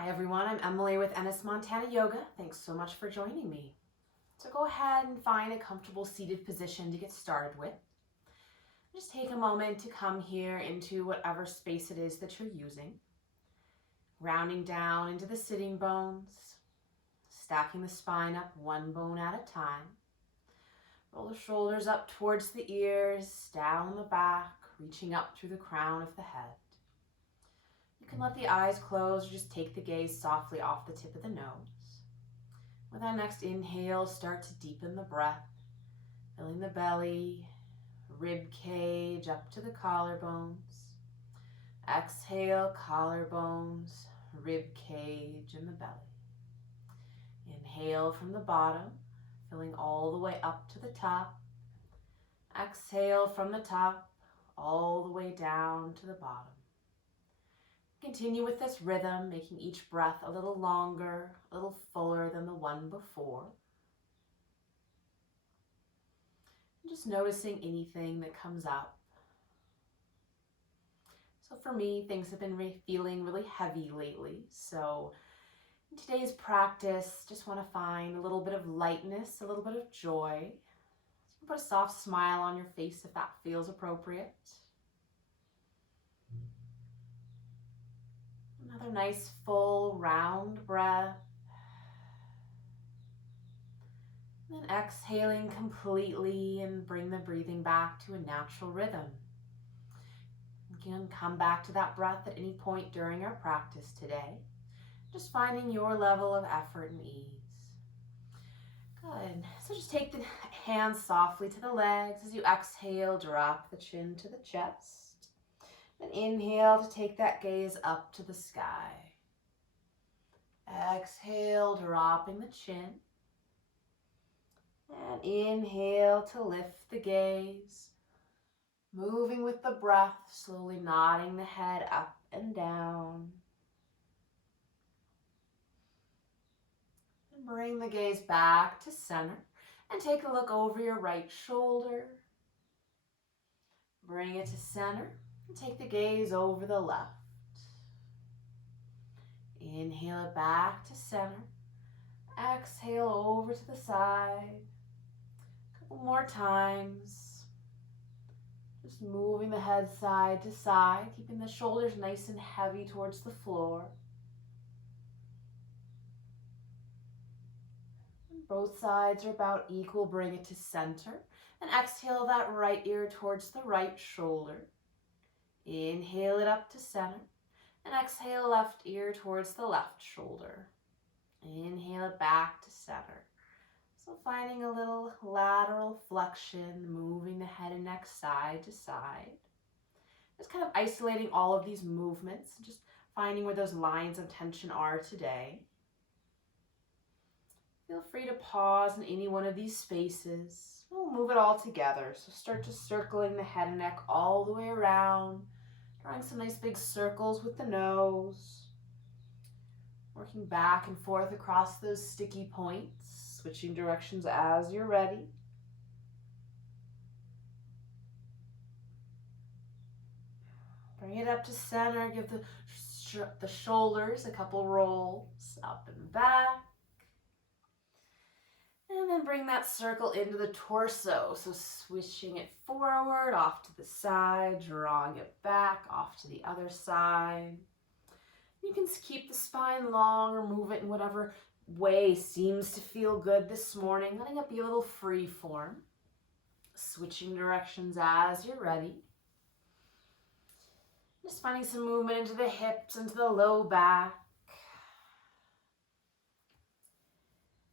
Hi everyone, I'm Emily with Ennis Montana Yoga. Thanks so much for joining me. So go ahead and find a comfortable seated position to get started with. Just take a moment to come here into whatever space it is that you're using. Rounding down into the sitting bones, stacking the spine up one bone at a time. Roll the shoulders up towards the ears, down the back, reaching up through the crown of the head. You can let the eyes close or just take the gaze softly off the tip of the nose. With our next inhale, start to deepen the breath, filling the belly, rib cage up to the collarbones. Exhale, collarbones, rib cage, and the belly. Inhale from the bottom, filling all the way up to the top. Exhale from the top, all the way down to the bottom. Continue with this rhythm, making each breath a little longer, a little fuller than the one before. Just noticing anything that comes up. So for me, things have been feeling really heavy lately. So in today's practice, just want to find a little bit of lightness, a little bit of joy. So you can put a soft smile on your face if that feels appropriate. Another nice full round breath. And then exhaling completely and bring the breathing back to a natural rhythm. You can come back to that breath at any point during our practice today, just finding your level of effort and ease. Good. So just take the hands softly to the legs. As you exhale, drop the chin to the chest. Then inhale to take that gaze up to the sky. Exhale, dropping the chin. And inhale to lift the gaze. Moving with the breath, slowly nodding the head up and down. And bring the gaze back to center and take a look over your right shoulder. Bring it to center and take the gaze over the left. Inhale it back to center. Exhale over to the side. A couple more times. Just moving the head side to side, keeping the shoulders nice and heavy towards the floor. Both sides are about equal. Bring it to center. And exhale that right ear towards the right shoulder. Inhale it up to center. And exhale left ear towards the left shoulder. Inhale it back to center. So finding a little lateral flexion, moving the head and neck side to side. Just kind of isolating all of these movements, just finding where those lines of tension are today. Feel free to pause in any one of these spaces. We'll move it all together. So start just circling the head and neck all the way around, drawing some nice big circles with the nose. Working back and forth across those sticky points, switching directions as you're ready. Bring it up to center, give the shoulders a couple rolls up and back. And then bring that circle into the torso. So switching it forward, off to the side, drawing it back, off to the other side. You can keep the spine long or move it in whatever way seems to feel good this morning, letting it be a little free form. Switching directions as you're ready. Just finding some movement into the hips, into the low back.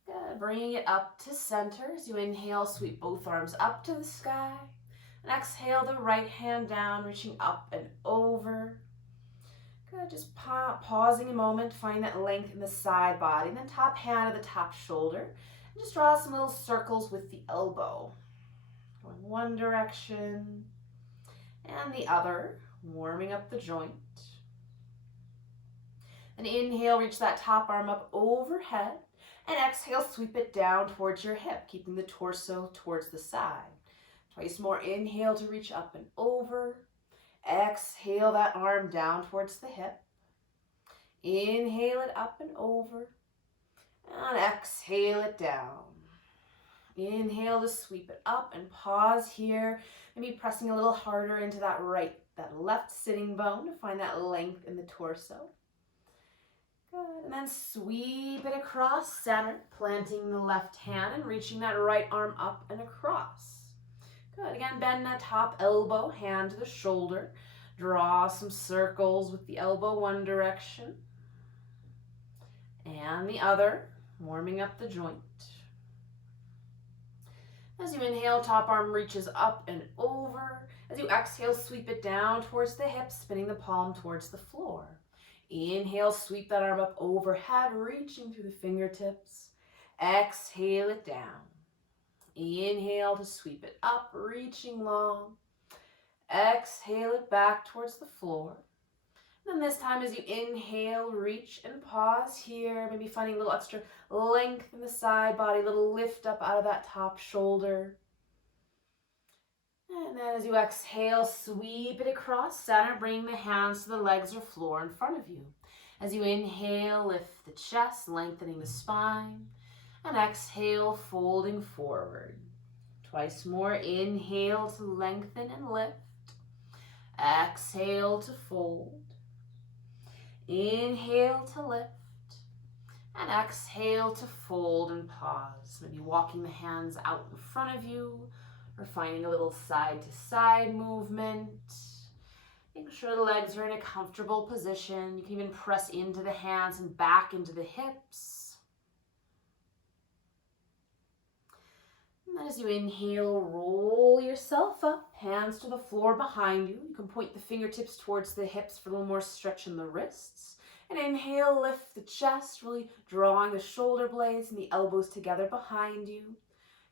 Good. Bringing it up to center. As you inhale, sweep both arms up to the sky. And exhale the right hand down, reaching up and over. Good. Just pausing a moment to find that length in the side body. And then top hand to the top shoulder. And just draw some little circles with the elbow. Going one direction and the other. Warming up the joint. And inhale, reach that top arm up overhead. And exhale, sweep it down towards your hip, keeping the torso towards the side. Twice more. Inhale to reach up and over. Exhale that arm down towards the hip. Inhale it up and over. And exhale it down. Inhale to sweep it up and pause here. Maybe pressing a little harder into that left sitting bone to find that length in the torso. Good. And then sweep it across center, planting the left hand and reaching that right arm up and across. Good. Again, bend that top elbow, hand to the shoulder. Draw some circles with the elbow one direction and the other, warming up the joint. As you inhale, top arm reaches up and over. As you exhale, sweep it down towards the hips, spinning the palm towards the floor. Inhale, sweep that arm up overhead, reaching through the fingertips. Exhale it down. Inhale to sweep it up, reaching long. Exhale it back towards the floor. And then this time as you inhale, reach and pause here. Maybe finding a little extra length in the side body, a little lift up out of that top shoulder. And then as you exhale, sweep it across center, bring the hands to the legs or floor in front of you. As you inhale, lift the chest, lengthening the spine. And exhale, folding forward. Twice more, inhale to lengthen and lift. Exhale to fold. Inhale to lift. And exhale to fold and pause. Maybe walking the hands out in front of you or finding a little side to side movement. Making sure the legs are in a comfortable position. You can even press into the hands and back into the hips. And then as you inhale, roll yourself up, hands to the floor behind you. You can point the fingertips towards the hips for a little more stretch in the wrists. And inhale, lift the chest, really drawing the shoulder blades and the elbows together behind you.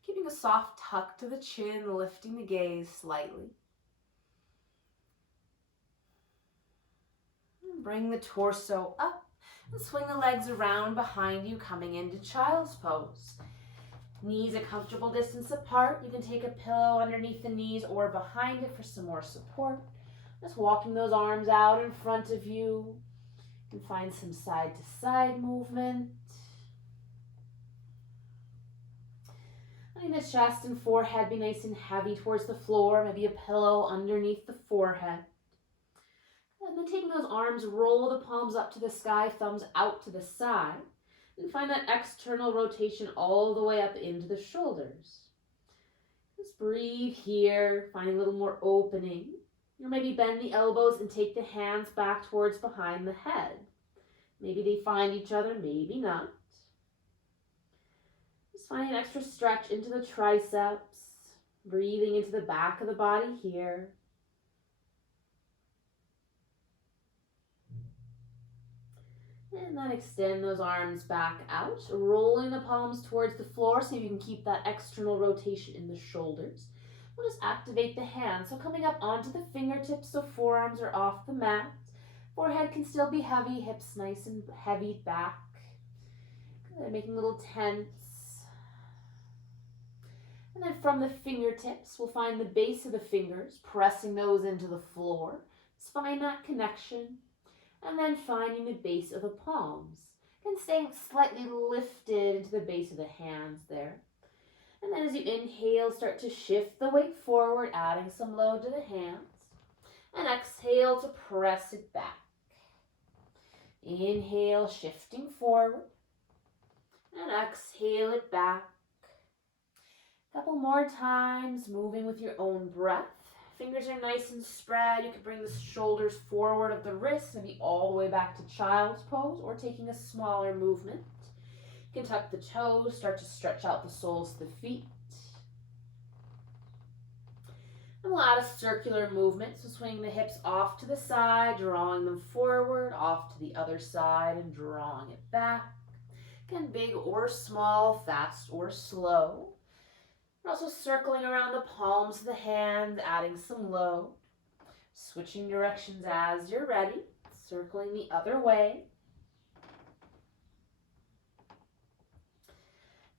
Keeping a soft tuck to the chin, lifting the gaze slightly. And bring the torso up and swing the legs around behind you, coming into child's pose. Knees a comfortable distance apart. You can take a pillow underneath the knees or behind it for some more support. Just walking those arms out in front of you. You can find some side to side movement. Letting the chest and forehead be nice and heavy towards the floor. Maybe a pillow underneath the forehead. And then taking those arms, roll the palms up to the sky, thumbs out to the side. And find that external rotation all the way up into the shoulders. Just breathe here, finding a little more opening. Or maybe bend the elbows and take the hands back towards behind the head. Maybe they find each other, maybe not. Just find an extra stretch into the triceps. Breathing into the back of the body here. And then extend those arms back out, rolling the palms towards the floor so you can keep that external rotation in the shoulders. We'll just activate the hands. So coming up onto the fingertips so forearms are off the mat. Forehead can still be heavy, hips nice and heavy back. Good, making little tents. And then from the fingertips, we'll find the base of the fingers, pressing those into the floor. Just find that connection. And then finding the base of the palms. And staying slightly lifted into the base of the hands there. And then as you inhale, start to shift the weight forward, adding some load to the hands. And exhale to press it back. Inhale, shifting forward. And exhale it back. A couple more times, moving with your own breath. Fingers are nice and spread. You can bring the shoulders forward of the wrists, maybe all the way back to child's pose, or taking a smaller movement. You can tuck the toes, start to stretch out the soles of the feet. And we'll add a circular movement, so swinging the hips off to the side, drawing them forward, off to the other side, and drawing it back. Again, big or small, fast or slow. We're also circling around the palms of the hands, adding some load. Switching directions as you're ready. Circling the other way.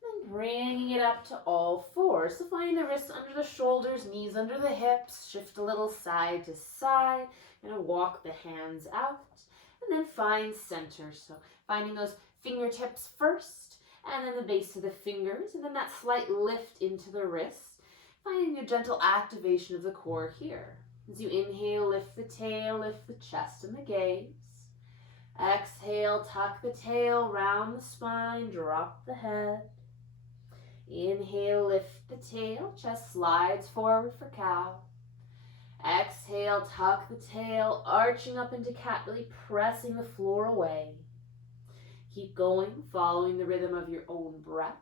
Then bringing it up to all fours. So finding the wrists under the shoulders, knees under the hips. Shift a little side to side. You're going to walk the hands out. And then find center. So finding those fingertips first, and then the base of the fingers, and then that slight lift into the wrists. Finding a gentle activation of the core here. As you inhale, lift the tail, lift the chest and the gaze. Exhale, tuck the tail, round the spine, drop the head. Inhale, lift the tail, chest slides forward for cow. Exhale, tuck the tail, arching up into cat, really pressing the floor away. Keep going, following the rhythm of your own breath.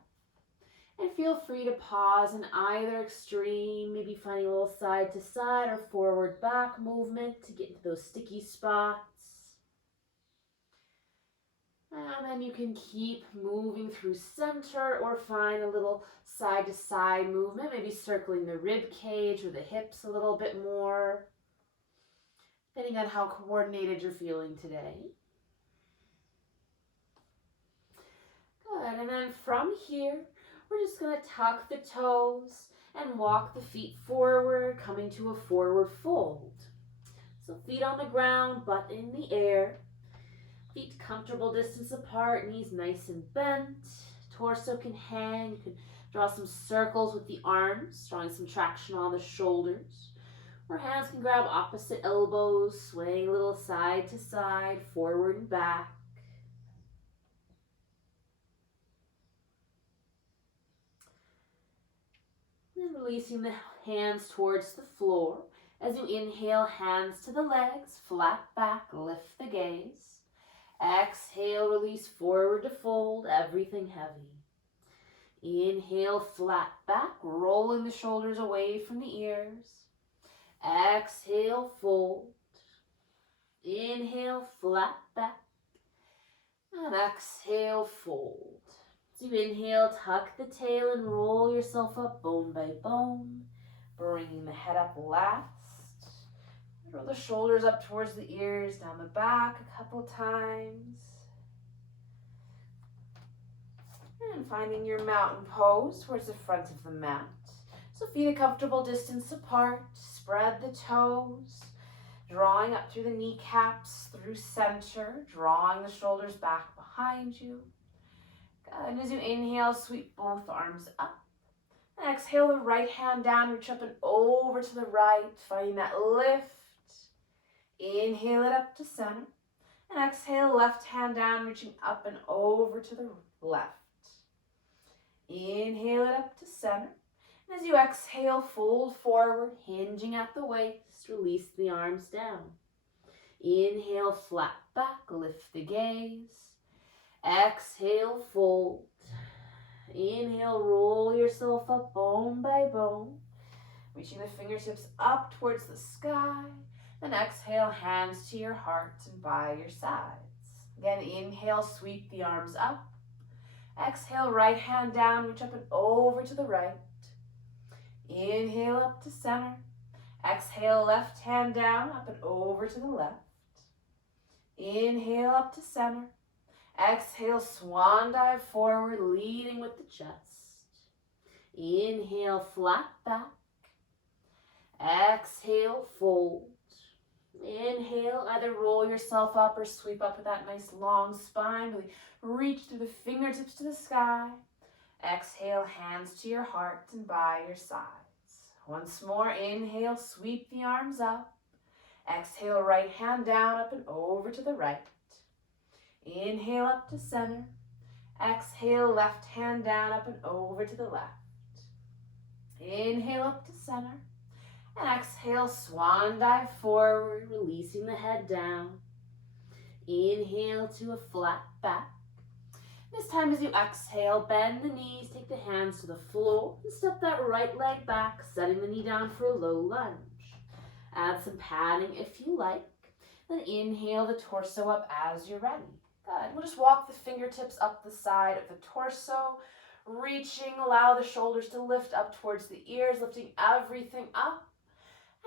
And feel free to pause in either extreme, maybe finding a little side to side or forward back movement to get into those sticky spots. And then you can keep moving through center or find a little side to side movement, maybe circling the rib cage or the hips a little bit more, depending on how coordinated you're feeling today. Good, and then from here, we're just going to tuck the toes and walk the feet forward, coming to a forward fold. So feet on the ground, butt in the air. Feet comfortable distance apart, knees nice and bent. Torso can hang. You can draw some circles with the arms, drawing some traction on the shoulders. Or hands can grab opposite elbows, swaying a little side to side, forward and back. And releasing the hands towards the floor. As you inhale, hands to the legs, flat back, lift the gaze. Exhale, release forward to fold, everything heavy. Inhale, flat back, rolling the shoulders away from the ears. Exhale, fold. Inhale, flat back. And exhale, fold. So you inhale, tuck the tail and roll yourself up bone by bone, bringing the head up last. Roll the shoulders up towards the ears, down the back a couple times. And finding your mountain pose towards the front of the mat. So feet a comfortable distance apart, spread the toes, drawing up through the kneecaps, through center, drawing the shoulders back behind you. Good. And as you inhale, sweep both arms up. And exhale the right hand down, reach up and over to the right, finding that lift. Inhale it up to center. And exhale, left hand down, reaching up and over to the left. Inhale it up to center. And as you exhale, fold forward, hinging at the waist, release the arms down. Inhale, flat back, lift the gaze. Exhale, fold. Inhale, roll yourself up bone by bone, reaching the fingertips up towards the sky. Then exhale, hands to your heart and by your sides. Again, inhale, sweep the arms up. Exhale, right hand down, reach up and over to the right. Inhale up to center. Exhale, left hand down, up and over to the left. Inhale up to center. Exhale, swan dive forward, leading with the chest. Inhale, flat back. Exhale, fold. Inhale, either roll yourself up or sweep up with that nice long spine. Really reach through the fingertips to the sky. Exhale, hands to your heart and by your sides. Once more, inhale, sweep the arms up. Exhale, right hand down, up and over to the right. Inhale up to center. Exhale, left hand down, up and over to the left. Inhale up to center. And exhale, swan dive forward, releasing the head down. Inhale to a flat back. This time as you exhale, bend the knees, take the hands to the floor, and step that right leg back, setting the knee down for a low lunge. Add some padding if you like. Then inhale the torso up as you're ready. Good. We'll just walk the fingertips up the side of the torso, reaching, allow the shoulders to lift up towards the ears, lifting everything up.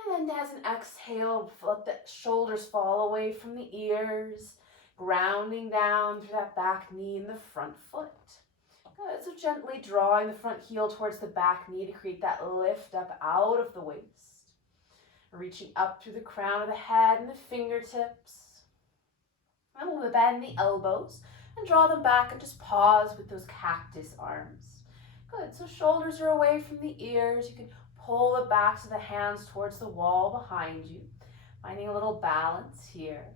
And then as an exhale, let the shoulders fall away from the ears, grounding down through that back knee and the front foot. Good. So gently drawing the front heel towards the back knee to create that lift up out of the waist. Reaching up through the crown of the head and the fingertips. And we'll bend the elbows and draw them back and just pause with those cactus arms. Good, so shoulders are away from the ears. You can pull the backs of the hands towards the wall behind you, finding a little balance here.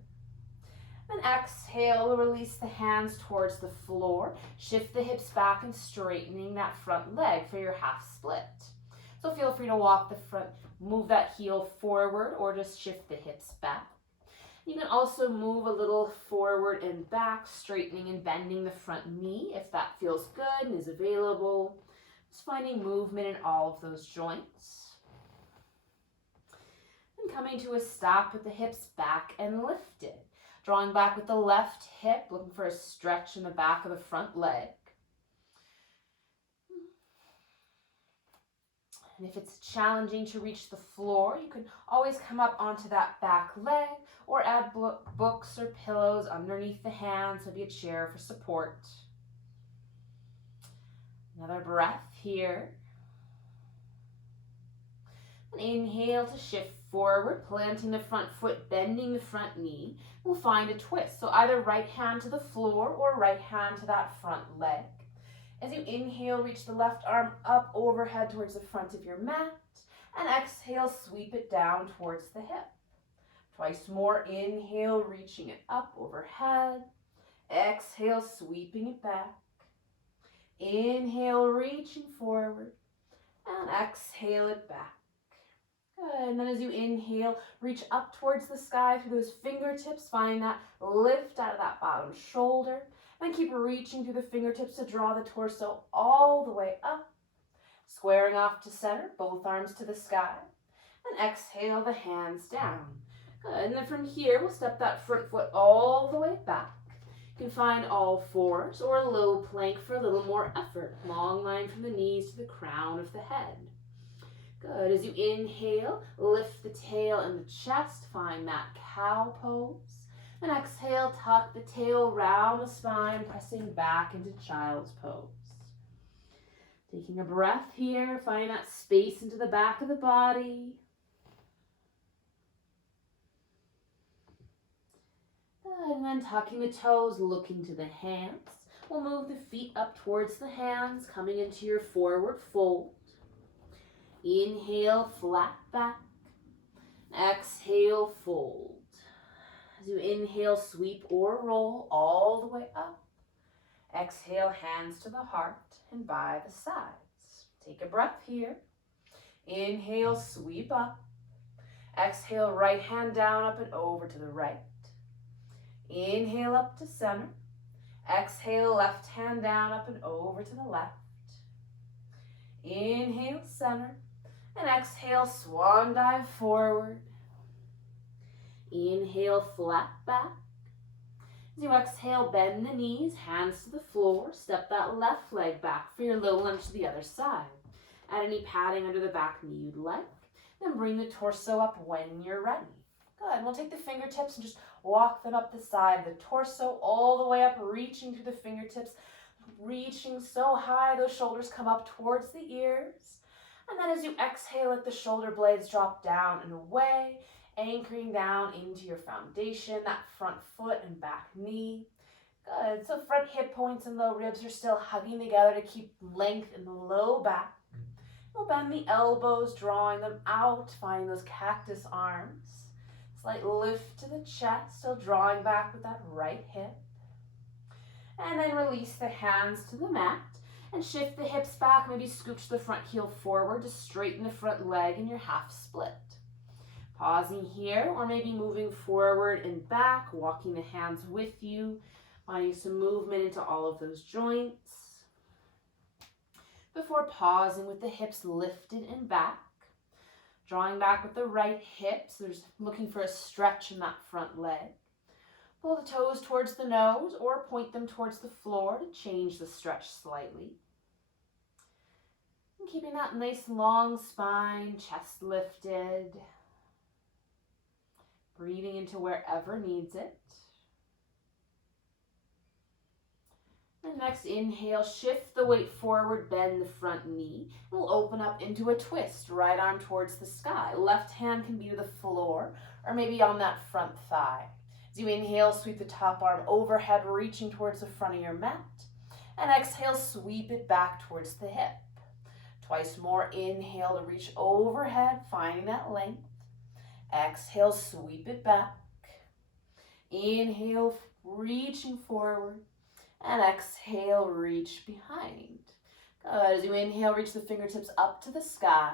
And exhale, we'll release the hands towards the floor. Shift the hips back and straightening that front leg for your half split. So feel free to walk the front, move that heel forward or just shift the hips back. You can also move a little forward and back, straightening and bending the front knee if that feels good and is available. Just finding movement in all of those joints. And coming to a stop with the hips back and lifted. Drawing back with the left hip, looking for a stretch in the back of the front leg. And if it's challenging to reach the floor, you can always come up onto that back leg or add books or pillows underneath the hands, maybe a chair for support. Another breath here. And inhale to shift forward, planting the front foot, bending the front knee. We'll find a twist. So either right hand to the floor or right hand to that front leg. As you inhale, reach the left arm up overhead towards the front of your mat. And exhale, sweep it down towards the hip. Twice more. Inhale, reaching it up overhead. Exhale, sweeping it back. Inhale, reaching forward. And exhale it back. Good. And then as you inhale, reach up towards the sky through those fingertips. Find that lift out of that bottom shoulder. And keep reaching through the fingertips to draw the torso all the way up. Squaring off to center, both arms to the sky. And exhale the hands down. Good. And then from here, we'll step that front foot all the way back. You can find all fours or a low plank for a little more effort. Long line from the knees to the crown of the head. Good. As you inhale, lift the tail and the chest. Find that cow pose. And exhale, tuck the tail round the spine, pressing back into child's pose. Taking a breath here, finding that space into the back of the body. Good. And then tucking the toes, looking to the hands. We'll move the feet up towards the hands, coming into your forward fold. Inhale, flat back. Exhale, fold. As you inhale, sweep or roll all the way up. Exhale, hands to the heart and by the sides. Take a breath here. Inhale, sweep up. Exhale, right hand down, up and over to the right. Inhale, up to center. Exhale, left hand down, up and over to the left. Inhale, center. And exhale, swan dive forward. Inhale, flat back. As you exhale, bend the knees, hands to the floor. Step that left leg back for your low lunge to the other side. Add any padding under the back knee you'd like. Then bring the torso up when you're ready. Good. And we'll take the fingertips and just walk them up the side of the torso, all the way up, reaching through the fingertips, reaching so high those shoulders come up towards the ears. And then as you exhale, let the shoulder blades drop down and away, anchoring down into your foundation, that front foot and back knee. Good. So front hip points and low ribs are still hugging together to keep length in the low back. We'll bend the elbows, drawing them out, finding those cactus arms. Slight lift to the chest, still drawing back with that right hip. And then release the hands to the mat and shift the hips back, maybe scooch the front heel forward to straighten the front leg in your half split. Pausing here, or maybe moving forward and back, walking the hands with you, finding some movement into all of those joints. Before pausing with the hips lifted and back, drawing back with the right hip, so there's looking for a stretch in that front leg. Pull the toes towards the nose or point them towards the floor to change the stretch slightly. And keeping that nice long spine, chest lifted. Breathing into wherever needs it. And next inhale, shift the weight forward, bend the front knee. We'll open up into a twist, right arm towards the sky. Left hand can be to the floor or maybe on that front thigh. As you inhale, sweep the top arm overhead, reaching towards the front of your mat. And exhale, sweep it back towards the hip. Twice more. Inhale to reach overhead, finding that length. Exhale, sweep it back. Inhale, reaching forward. And exhale, reach behind. Good. As you inhale, reach the fingertips up to the sky.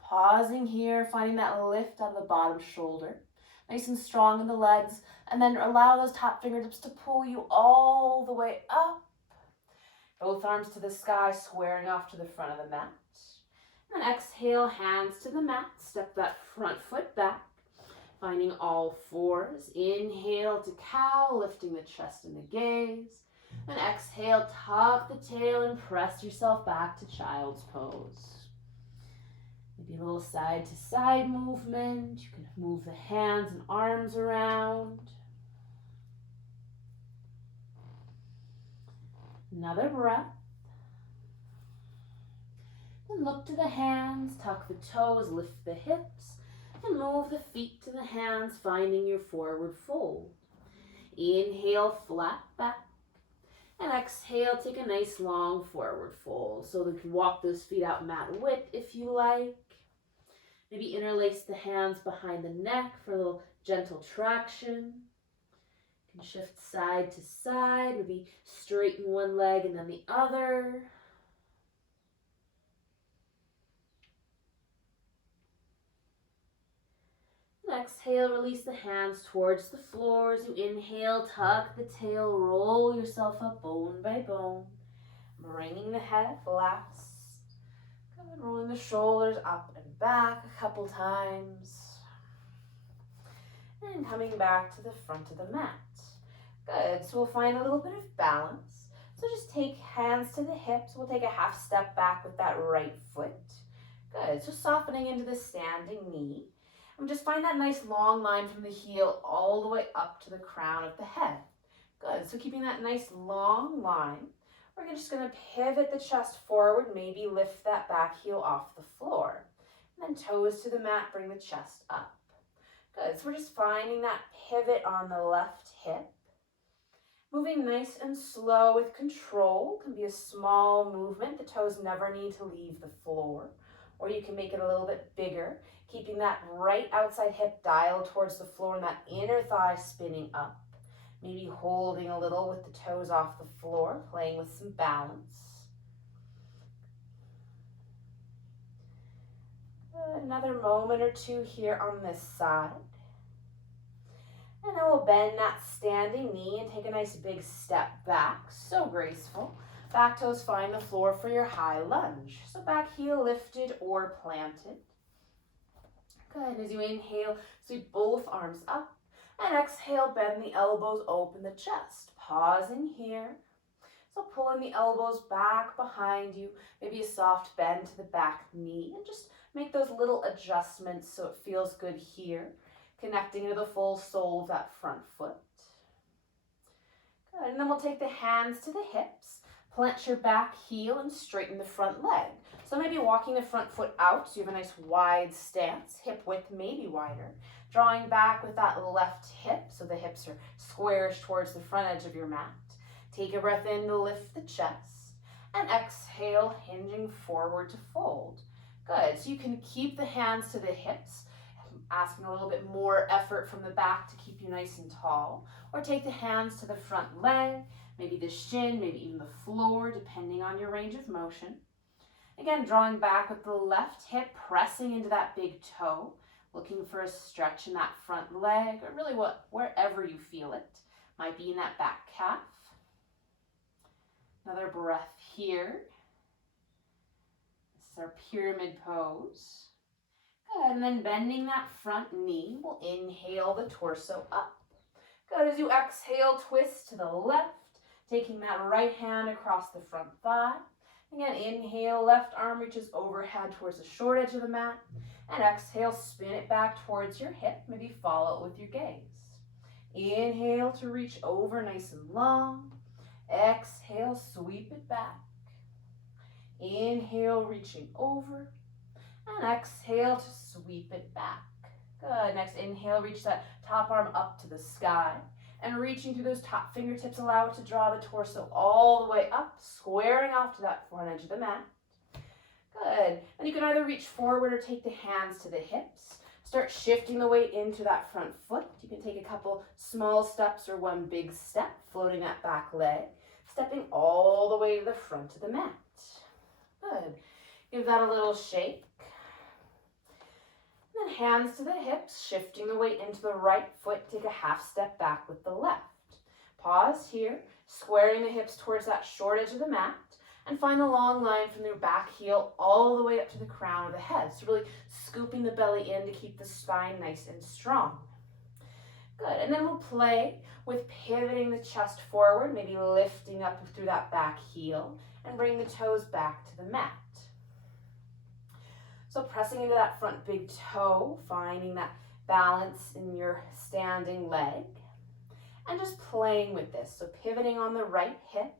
Pausing here, finding that lift out of the bottom shoulder. Nice and strong in the legs. And then allow those top fingertips to pull you all the way up. Both arms to the sky, squaring off to the front of the mat. And exhale, hands to the mat. Step that front foot back. Finding all fours. Inhale to cow, lifting the chest and the gaze. And exhale, tuck the tail and press yourself back to child's pose. Maybe a little side to side movement. You can move the hands and arms around. Another breath. And look to the hands, tuck the toes, lift the hips, and move the feet to the hands, finding your forward fold. Inhale, flat back. And exhale, take a nice long forward fold. So you can walk those feet out mat width if you like. Maybe interlace the hands behind the neck for a little gentle traction. You can shift side to side, maybe straighten one leg and then the other. And exhale, release the hands towards the floor. As you inhale, tuck the tail, roll yourself up bone by bone. Bringing the head last. Good, rolling the shoulders up and back a couple times. And coming back to the front of the mat. Good, so we'll find a little bit of balance. So just take hands to the hips. We'll take a half step back with that right foot. Good, so softening into the standing knee. And just find that nice long line from the heel all the way up to the crown of the head. Good, so keeping that nice long line. We're just gonna pivot the chest forward, maybe lift that back heel off the floor. And then toes to the mat, bring the chest up. Good, so we're just finding that pivot on the left hip. Moving nice and slow with control. Can be a small movement. The toes never need to leave the floor. Or you can make it a little bit bigger, keeping that right outside hip dialed towards the floor and that inner thigh spinning up. Maybe holding a little with the toes off the floor, playing with some balance. Another moment or two here on this side. And then we'll bend that standing knee and take a nice big step back. So graceful. Back toes find the floor for your high lunge. So back heel lifted or planted. Good. As you inhale, sweep both arms up. And exhale, bend the elbows, open the chest. Pausing here. So pulling the elbows back behind you. Maybe a soft bend to the back knee. And just make those little adjustments so it feels good here. Connecting to the full sole of that front foot. Good. And then we'll take the hands to the hips. Plant your back heel and straighten the front leg. So maybe walking the front foot out so you have a nice wide stance, hip width maybe wider. Drawing back with that left hip so the hips are squarish towards the front edge of your mat. Take a breath in to lift the chest. And exhale, hinging forward to fold. Good, so you can keep the hands to the hips, asking a little bit more effort from the back to keep you nice and tall. Or take the hands to the front leg, maybe the shin, maybe even the floor, depending on your range of motion. Again, drawing back with the left hip, pressing into that big toe, looking for a stretch in that front leg, or really wherever you feel it. Might be in that back calf. Another breath here. This is our pyramid pose. Good, and then bending that front knee, we'll inhale the torso up. Good, as you exhale, twist to the left, taking that right hand across the front thigh. Again, inhale, left arm reaches overhead towards the short edge of the mat. And exhale, spin it back towards your hip. Maybe follow it with your gaze. Inhale to reach over nice and long. Exhale, sweep it back. Inhale, reaching over. And exhale to sweep it back. Good. Next, inhale, reach that top arm up to the sky. And reaching through those top fingertips, allow it to draw the torso all the way up, squaring off to that front edge of the mat. Good. And you can either reach forward or take the hands to the hips. Start shifting the weight into that front foot. You can take a couple small steps or one big step, floating that back leg, stepping all the way to the front of the mat. Good. Give that a little shake. And then hands to the hips, shifting the weight into the right foot. Take a half step back with the left. Pause here, squaring the hips towards that short edge of the mat, and find the long line from your back heel all the way up to the crown of the head. So really scooping the belly in to keep the spine nice and strong. Good, and then we'll play with pivoting the chest forward, maybe lifting up through that back heel, and bring the toes back to the mat. So pressing into that front big toe, finding that balance in your standing leg, and just playing with this. So pivoting on the right hip,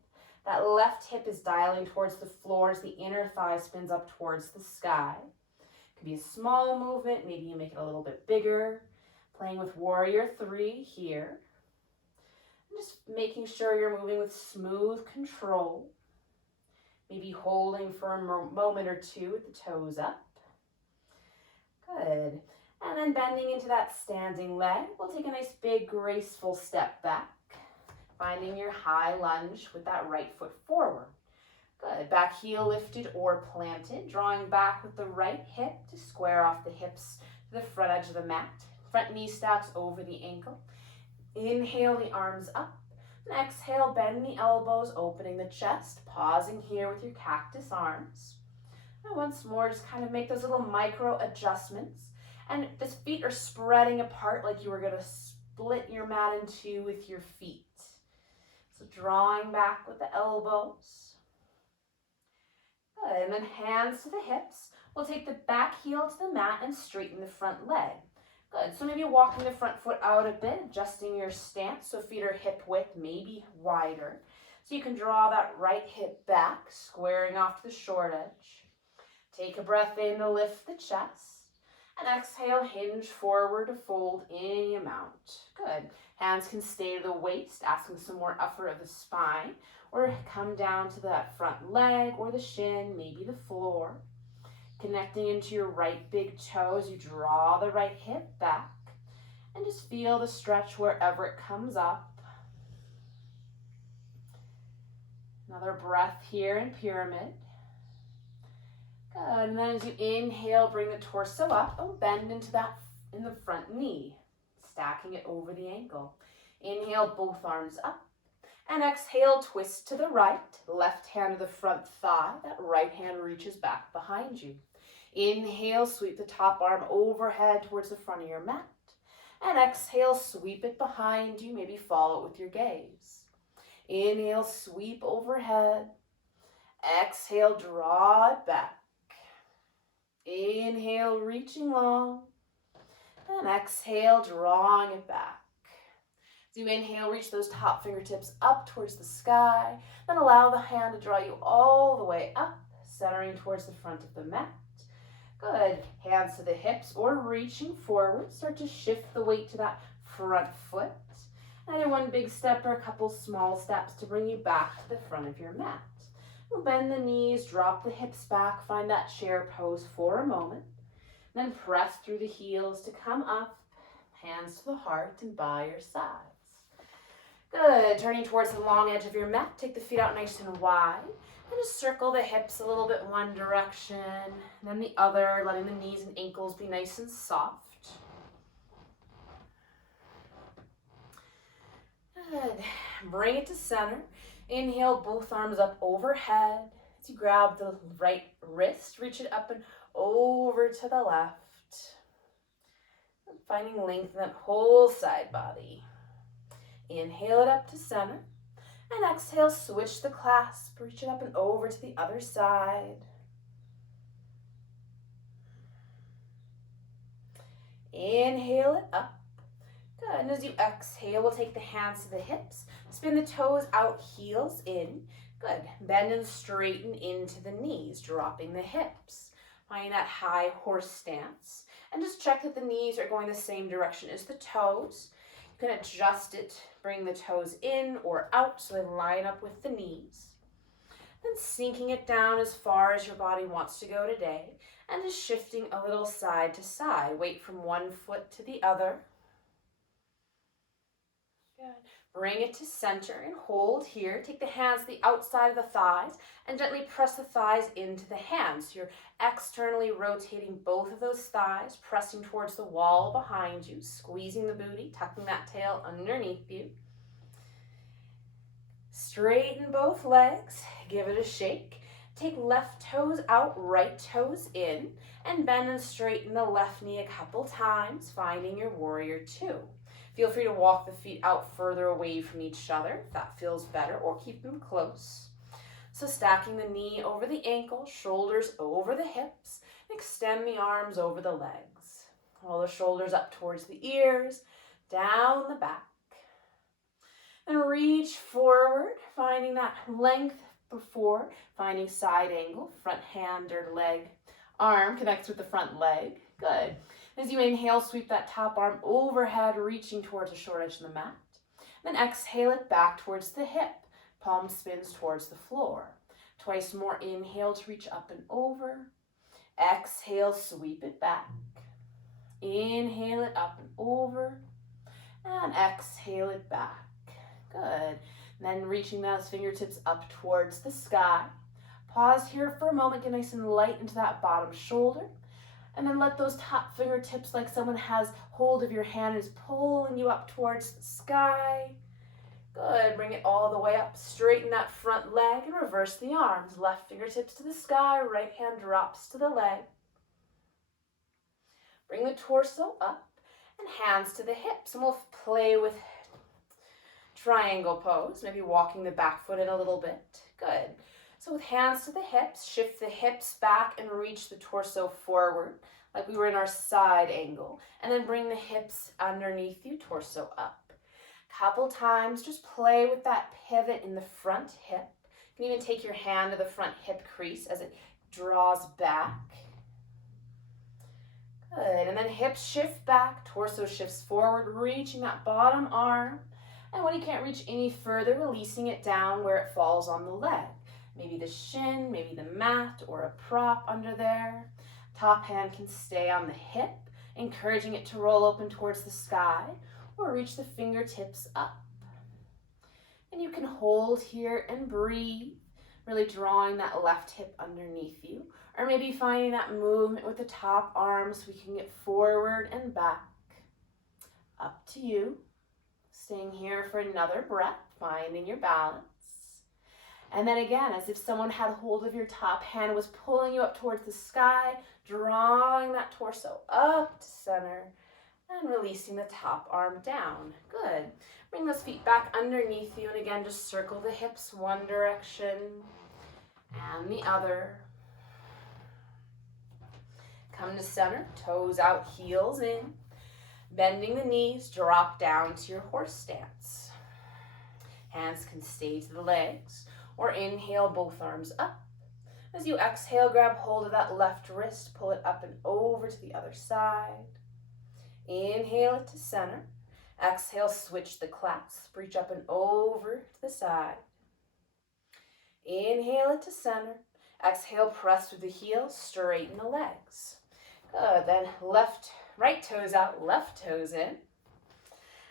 that left hip is dialing towards the floor as the inner thigh spins up towards the sky. It could be a small movement, maybe you make it a little bit bigger. Playing with warrior 3 here. And just making sure you're moving with smooth control. Maybe holding for a moment or two with the toes up. Good. And then bending into that standing leg, we'll take a nice big graceful step back. Finding your high lunge with that right foot forward. Good. Back heel lifted or planted. Drawing back with the right hip to square off the hips to the front edge of the mat. Front knee stacks over the ankle. Inhale the arms up. And exhale, bend the elbows, opening the chest. Pausing here with your cactus arms. And once more, just kind of make those little micro adjustments. And the feet are spreading apart like you were going to split your mat in two with your feet. So drawing back with the elbows. Good, and then hands to the hips. We'll take the back heel to the mat and straighten the front leg. Good, so maybe walking the front foot out a bit, adjusting your stance so feet are hip width, maybe wider. So you can draw that right hip back, squaring off to the short edge. Take a breath in to lift the chest. And exhale, hinge forward to fold any amount. Good. Hands can stay to the waist, asking some more effort of the spine, or come down to that front leg or the shin, maybe the floor. Connecting into your right big toe as you draw the right hip back, and just feel the stretch wherever it comes up. Another breath here in pyramid. Good, and then as you inhale, bring the torso up. Oh, bend into that in the front knee, stacking it over the ankle. Inhale, both arms up. And exhale, twist to the right. Left hand to the front thigh. That right hand reaches back behind you. Inhale, sweep the top arm overhead towards the front of your mat. And exhale, sweep it behind you. Maybe follow it with your gaze. Inhale, sweep overhead. Exhale, draw it back. Inhale, reaching long, and exhale, drawing it back. As you inhale, reach those top fingertips up towards the sky, then allow the hand to draw you all the way up, centering towards the front of the mat. Good. Hands to the hips or reaching forward. Start to shift the weight to that front foot. Either one big step or a couple small steps to bring you back to the front of your mat. We'll bend the knees, drop the hips back, find that chair pose for a moment. Then press through the heels to come up, hands to the heart and by your sides. Good, turning towards the long edge of your mat, take the feet out nice and wide. And just circle the hips a little bit one direction, and then the other, letting the knees and ankles be nice and soft. Good, bring it to center. Inhale, both arms up overhead. As you grab the right wrist, reach it up and over to the left. And finding length in that whole side body. Inhale it up to center. And exhale, switch the clasp. Reach it up and over to the other side. Inhale it up. Good, and as you exhale, we'll take the hands to the hips. Spin the toes out, heels in. Good, bend and straighten into the knees, dropping the hips. Finding that high horse stance. And just check that the knees are going the same direction as the toes. You can adjust it, bring the toes in or out so they line up with the knees. Then sinking it down as far as your body wants to go today, and just shifting a little side to side. Weight from one foot to the other. Good. Bring it to center and hold here. Take the hands to the outside of the thighs and gently press the thighs into the hands. So you're externally rotating both of those thighs, pressing towards the wall behind you, squeezing the booty, tucking that tail underneath you. Straighten both legs, give it a shake. Take left toes out, right toes in, and bend and straighten the left knee a couple times, finding your warrior two. Feel free to walk the feet out further away from each other if that feels better, or keep them close. So stacking the knee over the ankle, shoulders over the hips, and extend the arms over the legs. Roll the shoulders up towards the ears, down the back. And reach forward, finding that length before, finding side angle, front hand or leg. Arm connects with the front leg. Good. As you inhale, sweep that top arm overhead, reaching towards the short edge of the mat. Then exhale it back towards the hip. Palm spins towards the floor. Twice more, inhale to reach up and over. Exhale, sweep it back. Inhale it up and over. And exhale it back. Good. And then reaching those fingertips up towards the sky. Pause here for a moment, get nice and light into that bottom shoulder. And then let those top fingertips, like someone has hold of your hand, is pulling you up towards the sky. Good. Bring it all the way up. Straighten that front leg and reverse the arms. Left fingertips to the sky, right hand drops to the leg. Bring the torso up and hands to the hips. And we'll play with triangle pose, maybe walking the back foot in a little bit. Good. So with hands to the hips, shift the hips back and reach the torso forward like we were in our side angle. And then bring the hips underneath you, torso up. Couple times, just play with that pivot in the front hip. You can even take your hand to the front hip crease as it draws back. Good. And then hips shift back, torso shifts forward, reaching that bottom arm. And when you can't reach any further, releasing it down where it falls on the leg. Maybe the shin, maybe the mat, or a prop under there. Top hand can stay on the hip, encouraging it to roll open towards the sky, or reach the fingertips up. And you can hold here and breathe, really drawing that left hip underneath you. Or maybe finding that movement with the top arm so we can get forward and back. Up to you. Staying here for another breath, finding your balance. And then again, as if someone had hold of your top hand, was pulling you up towards the sky, drawing that torso up to center, and releasing the top arm down. Good. Bring those feet back underneath you, and again, just circle the hips one direction and the other. Come to center, toes out, heels in. Bending the knees, drop down to your horse stance. Hands can stay to the legs, or inhale, both arms up. As you exhale, grab hold of that left wrist, pull it up and over to the other side. Inhale it to center. Exhale, switch the clasp, reach up and over to the side. Inhale it to center. Exhale, press through the heels, straighten the legs. Good, then right toes out, left toes in.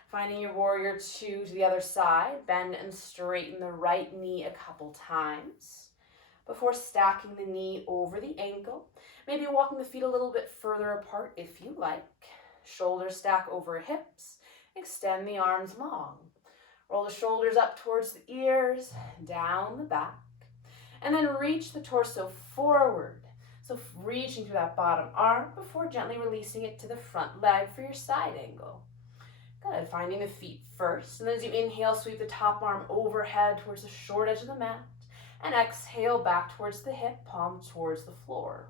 Finding your warrior two to the other side. Bend and straighten the right knee a couple times before stacking the knee over the ankle. Maybe walking the feet a little bit further apart if you like. Shoulders stack over hips. Extend the arms long. Roll the shoulders up towards the ears, down the back. And then reach the torso forward. So reaching through that bottom arm before gently releasing it to the front leg for your side angle. Good. Finding the feet first. And then as you inhale, sweep the top arm overhead towards the short edge of the mat. And exhale back towards the hip, palm towards the floor.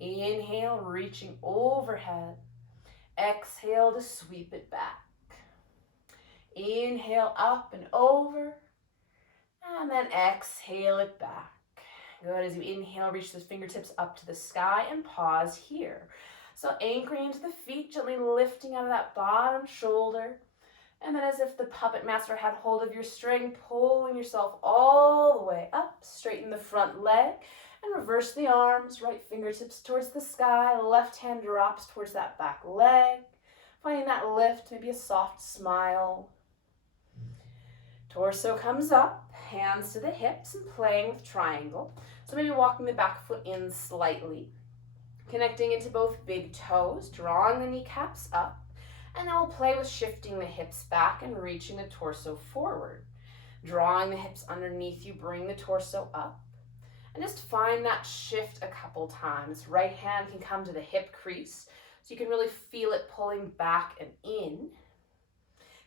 Inhale, reaching overhead. Exhale to sweep it back. Inhale up and over. And then exhale it back. Good. As you inhale, reach those fingertips up to the sky and pause here. So anchoring into the feet, gently lifting out of that bottom shoulder. And then as if the puppet master had hold of your string, pulling yourself all the way up, straighten the front leg, and reverse the arms, right fingertips towards the sky, left hand drops towards that back leg. Finding that lift, maybe a soft smile. Torso comes up, hands to the hips and playing with triangle. So maybe walking the back foot in slightly, connecting into both big toes, drawing the kneecaps up. And then we'll play with shifting the hips back and reaching the torso forward. Drawing the hips underneath you, bring the torso up. And just find that shift a couple times. Right hand can come to the hip crease, so you can really feel it pulling back and in.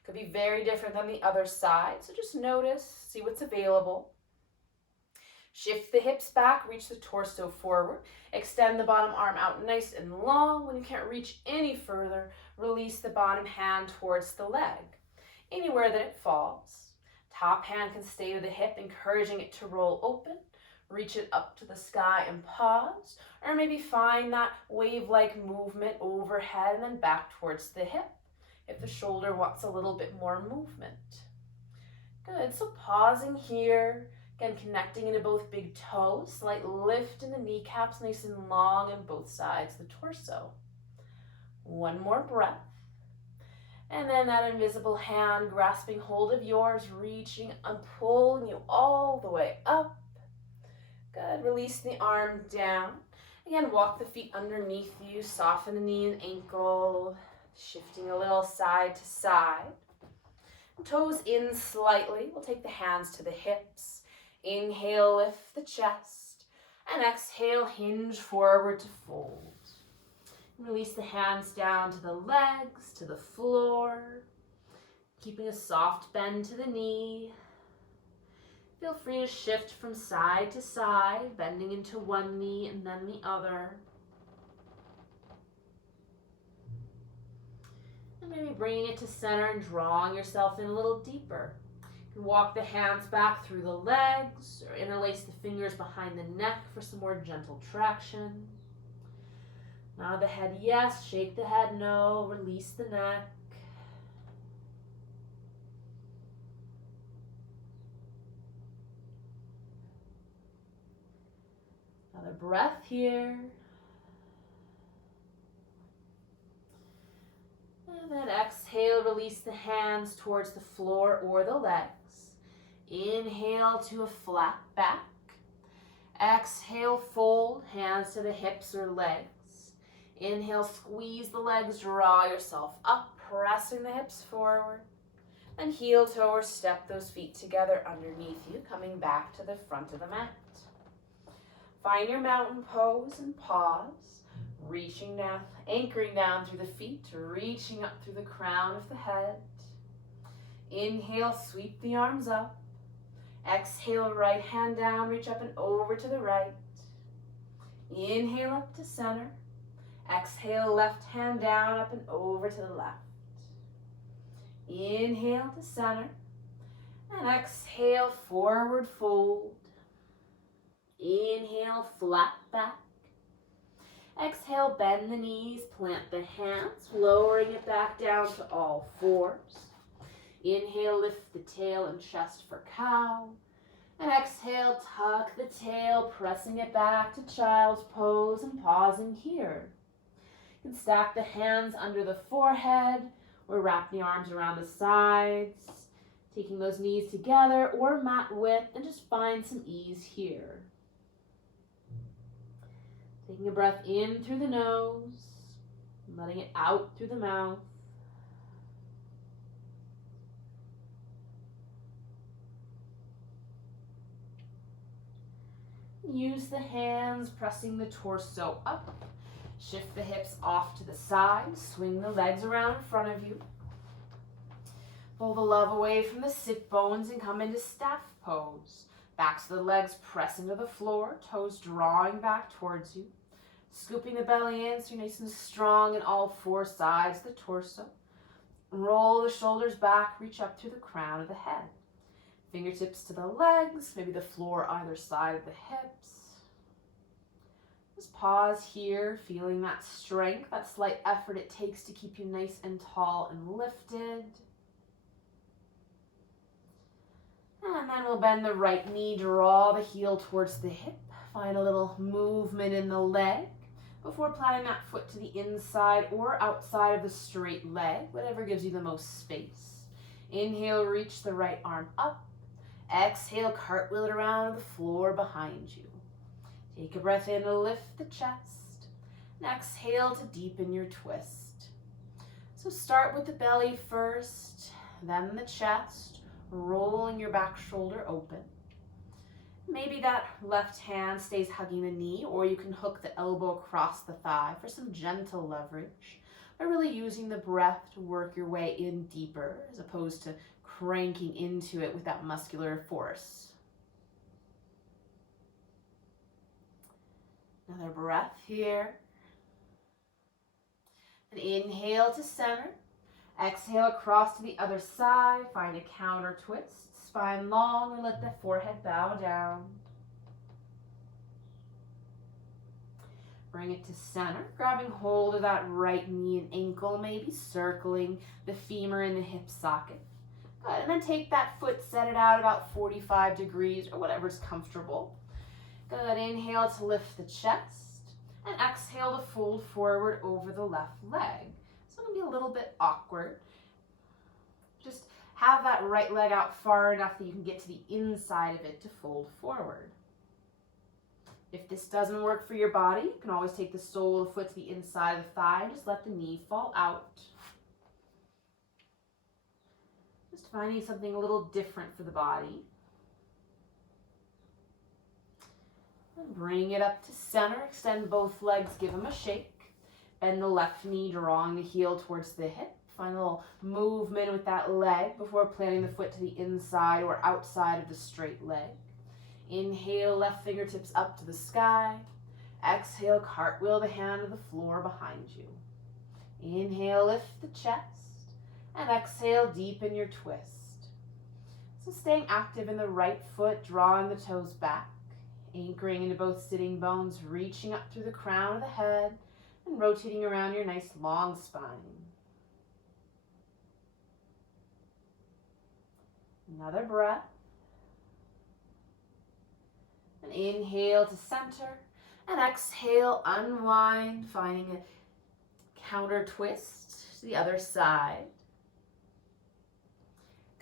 Could be very different than the other side, so just notice, see what's available. Shift the hips back, reach the torso forward. Extend the bottom arm out nice and long. When you can't reach any further, release the bottom hand towards the leg, anywhere that it falls. Top hand can stay to the hip, encouraging it to roll open. Reach it up to the sky and pause, or maybe find that wave-like movement overhead and then back towards the hip, if the shoulder wants a little bit more movement. Good, so pausing here, again connecting into both big toes, slight lift in the kneecaps, nice and long on both sides of the torso. One more breath. And then that invisible hand grasping hold of yours, reaching and pulling you all the way up. Good, release the arm down. Again, walk the feet underneath you, soften the knee and ankle, shifting a little side to side. Toes in slightly, we'll take the hands to the hips. Inhale, lift the chest, and exhale, hinge forward to fold. Release the hands down to the legs, to the floor, keeping a soft bend to the knee. Feel free to shift from side to side, bending into one knee and then the other. And maybe bringing it to center and drawing yourself in a little deeper. You can walk the hands back through the legs or interlace the fingers behind the neck for some more gentle traction. Nod the head yes, shake the head no, release the neck. Another breath here. And then exhale, release the hands towards the floor or the legs. Inhale to a flat back. Exhale, fold, hands to the hips or legs. Inhale, squeeze the legs, draw yourself up, pressing the hips forward. And heel toe or step those feet together underneath you, coming back to the front of the mat. Find your mountain pose and pause, reaching down, anchoring down through the feet, reaching up through the crown of the head. Inhale, sweep the arms up. Exhale, right hand down, reach up and over to the right. Inhale up to center. Exhale, left hand down, up and over to the left. Inhale to center. And exhale, forward fold. Inhale, flat back. Exhale, bend the knees, plant the hands, lowering it back down to all fours. Inhale, lift the tail and chest for cow. And exhale, tuck the tail, pressing it back to child's pose and pausing here. You can stack the hands under the forehead or wrap the arms around the sides, taking those knees together or mat width, and just find some ease here. Taking a breath in through the nose, letting it out through the mouth. Use the hands, pressing the torso up. Shift the hips off to the side, swing the legs around in front of you. Pull the love away from the sit bones and come into staff pose. Backs of the legs pressing to the floor, toes drawing back towards you. Scooping the belly in so you're nice and strong in all four sides of the torso. Roll the shoulders back, reach up through the crown of the head. Fingertips to the legs, maybe the floor either side of the hips. Just pause here, feeling that strength, that slight effort it takes to keep you nice and tall and lifted. And then we'll bend the right knee, draw the heel towards the hip. Find a little movement in the leg before planting that foot to the inside or outside of the straight leg, whatever gives you the most space. Inhale, reach the right arm up. Exhale, cartwheel it around the floor behind you. Take a breath in to lift the chest. And exhale to deepen your twist. So start with the belly first, then the chest, rolling your back shoulder open. Maybe that left hand stays hugging the knee, or you can hook the elbow across the thigh for some gentle leverage, by really using the breath to work your way in deeper as opposed to cranking into it with that muscular force. Another breath here. And inhale to center. Exhale across to the other side. Find a counter twist. Spine long and let the forehead bow down. Bring it to center, grabbing hold of that right knee and ankle, maybe circling the femur in the hip socket. Good, and then take that foot, set it out about 45 degrees or whatever's comfortable. Good, inhale to lift the chest, and exhale to fold forward over the left leg. So it'll be a little bit awkward. Just have that right leg out far enough that you can get to the inside of it to fold forward. If this doesn't work for your body, you can always take the sole of the foot to the inside of the thigh and just let the knee fall out. Just finding something a little different for the body. And bring it up to center, extend both legs, give them a shake. Bend the left knee, drawing the heel towards the hip. Find a little movement with that leg before planting the foot to the inside or outside of the straight leg. Inhale, left fingertips up to the sky. Exhale, cartwheel the hand to the floor behind you. Inhale, lift the chest. And exhale, deepen your twist. So staying active in the right foot, drawing the toes back. Anchoring into both sitting bones, reaching up through the crown of the head and rotating around your nice long spine. Another breath. And inhale to center. And exhale, unwind, finding a counter twist to the other side.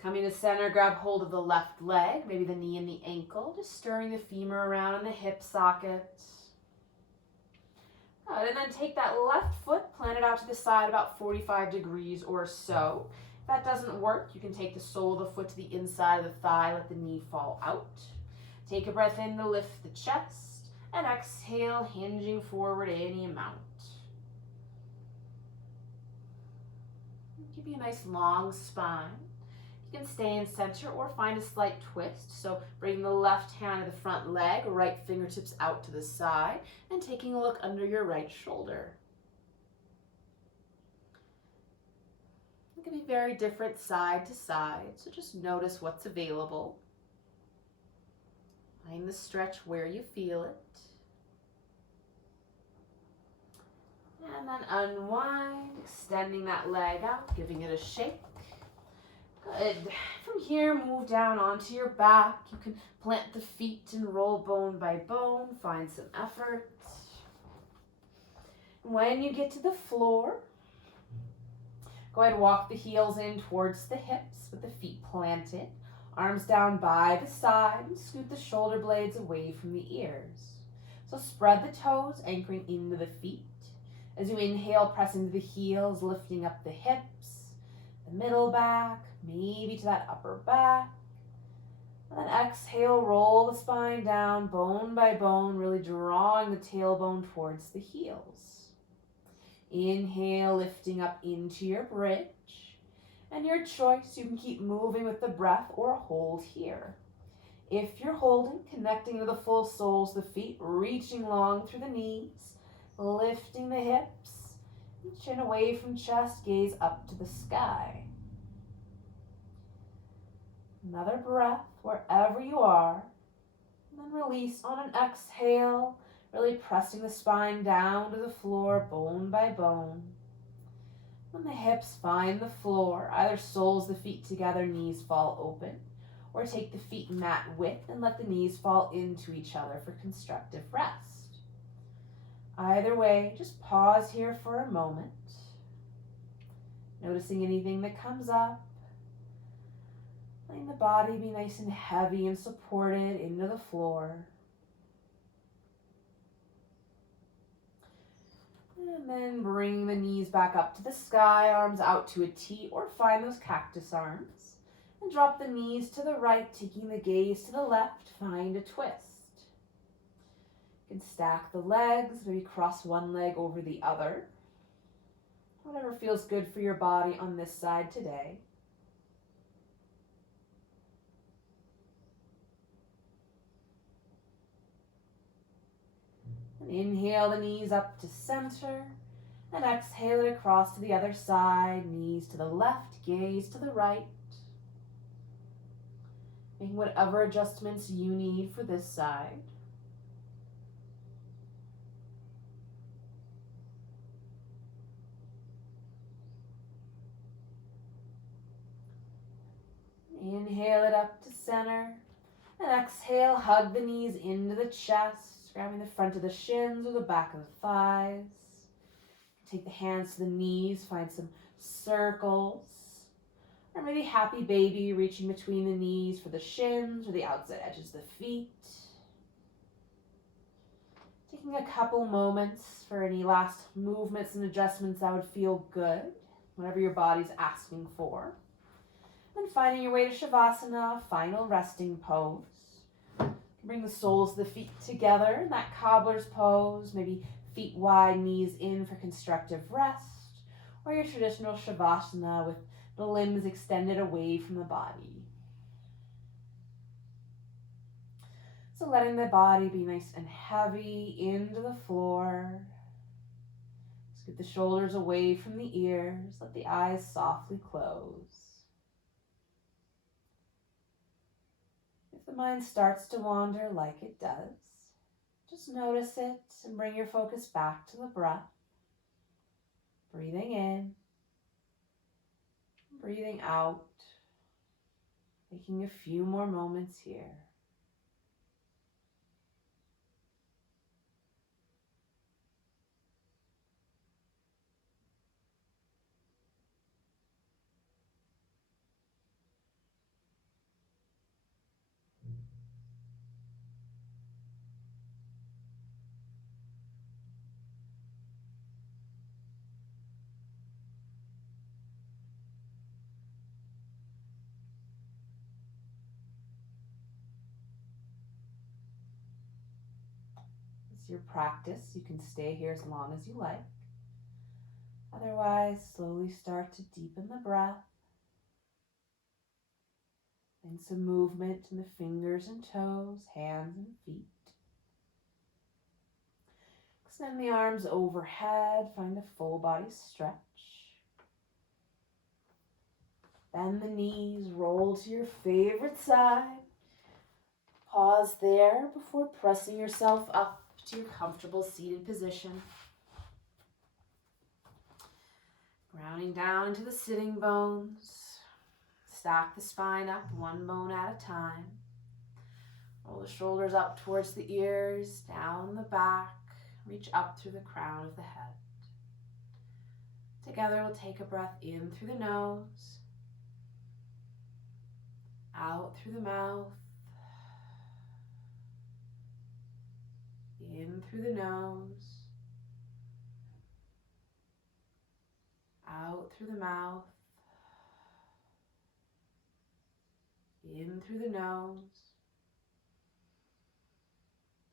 Coming to center, grab hold of the left leg, maybe the knee and the ankle, just stirring the femur around in the hip socket. Good, and then take that left foot, plant it out to the side about 45 degrees or so. If that doesn't work, you can take the sole of the foot to the inside of the thigh, let the knee fall out. Take a breath in to lift the chest, and exhale, hinging forward any amount. Give you a nice long spine. You can stay in center or find a slight twist. So bring the left hand to the front leg, right fingertips out to the side, and taking a look under your right shoulder. It can be very different side to side, so just notice what's available. Find the stretch where you feel it. And then unwind, extending that leg out, giving it a shake. Good. From here, move down onto your back. You can plant the feet and roll bone by bone. Find some effort. When you get to the floor, go ahead and walk the heels in towards the hips with the feet planted. Arms down by the side and scoot the shoulder blades away from the ears. So spread the toes, anchoring into the feet. As you inhale, press into the heels, lifting up the hips, the middle back, maybe to that upper back. And then exhale, roll the spine down, bone by bone, really drawing the tailbone towards the heels. Inhale, lifting up into your bridge. And your choice, you can keep moving with the breath or hold here. If you're holding, connecting to the full soles of the feet, reaching long through the knees, lifting the hips, chin away from chest, gaze up to the sky. Another breath wherever you are, and then release on an exhale, Really pressing the spine down to the floor, bone by bone. When the hips find the floor, either soles the feet together, knees fall open, or take the feet mat width and let the knees fall into each other for constructive rest. Either way, just pause here for a moment, noticing anything that comes up. Letting the body be nice and heavy and supported into the floor. And then bring the knees back up to the sky, arms out to a T, or find those cactus arms. And drop the knees to the right, taking the gaze to the left, find a twist. You can stack the legs, maybe cross one leg over the other. Whatever feels good for your body on this side today. And inhale the knees up to center. And exhale it across to the other side, knees to the left, gaze to the right. Making whatever adjustments you need for this side. Inhale it up to center. And exhale, hug the knees into the chest, grabbing the front of the shins or the back of the thighs. Take the hands to the knees, find some circles. Or maybe happy baby, reaching between the knees for the shins or the outside edges of the feet. Taking a couple moments for any last movements and adjustments that would feel good, whatever your body's asking for. Then finding your way to Shavasana, final resting pose. Bring the soles of the feet together in that cobbler's pose, maybe feet wide, knees in for constructive rest, or your traditional Shavasana with the limbs extended away from the body. So letting the body be nice and heavy into the floor. Scoot the shoulders away from the ears. Let the eyes softly close. If the mind starts to wander like it does, just notice it and bring your focus back to the breath. Breathing in, breathing out, taking a few more moments here. It's your practice. You can stay here as long as you like. Otherwise, slowly start to deepen the breath. And some movement in the fingers and toes, hands and feet. Extend the arms overhead, find a full body stretch. Bend the knees, roll to your favorite side. Pause there before pressing yourself up to your comfortable seated position. Grounding down into the sitting bones. Stack the spine up one bone at a time. Roll the shoulders up towards the ears, down the back. Reach up through the crown of the head. Together we'll take a breath in through the nose, out through the mouth, in through the nose, out through the mouth, in through the nose,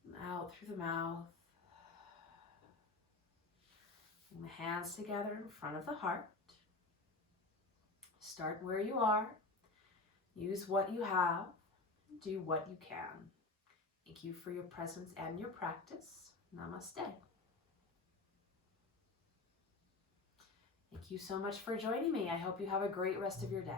and out through the mouth. Bring the hands together in front of the heart. Start where you are. Use what you have. Do what you can. Thank you for your presence and your practice. Namaste. Thank you so much for joining me. I hope you have a great rest of your day.